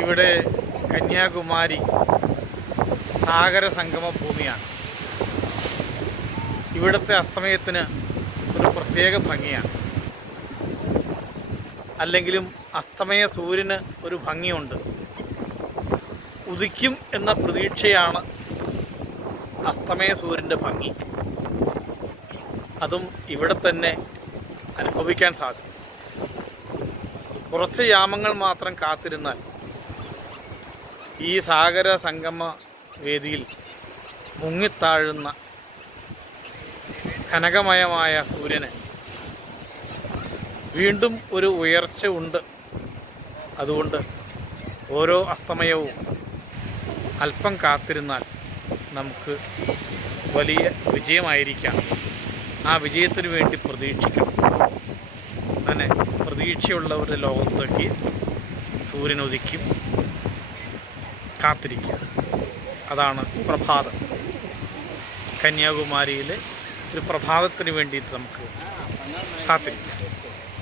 ഇവിടെ കന്യാകുമാരി സാഗര സംഗമ ഭൂമിയാണ്. ഇവിടുത്തെ അസ്തമയത്തിന് ഒരു പ്രത്യേക ഭംഗിയാണ്. അല്ലെങ്കിലും അസ്തമയ സൂര്യന് ഒരു ഭംഗിയുണ്ട്. ഉദിക്കും എന്ന പ്രതീക്ഷയാണ് അസ്തമയ സൂര്യൻ്റെ ഭംഗി. അതും ഇവിടെ തന്നെ അനുഭവിക്കാൻ സാധിക്കും. കുറച്ച് യാമങ്ങൾ മാത്രം കാത്തിരുന്നാൽ ഈ സാഗര സംഗമ വേദിയിൽ മുങ്ങിത്താഴുന്ന കനകമയമായ സൂര്യന് വീണ്ടും ഒരു ഉയർച്ച ഉണ്ട്. അതുകൊണ്ട് ഓരോ അസ്തമയവും അല്പം കാത്തിരുന്നാൽ നമുക്ക് വലിയ വിജയമായിരിക്കാം. ആ വിജയത്തിന് വേണ്ടി പ്രതീക്ഷിക്കണം. അങ്ങനെ പ്രതീക്ഷയുള്ളവരുടെ ലോകത്തേക്ക് സൂര്യൻ ഉദിക്കും. കാത്തിരിക്കുക. അതാണ് പ്രഭാതം. കന്യാകുമാരിയിലെ ഒരു പ്രഭാതത്തിന് വേണ്ടിയിട്ട് നമുക്ക് കാത്തിരിക്കാം.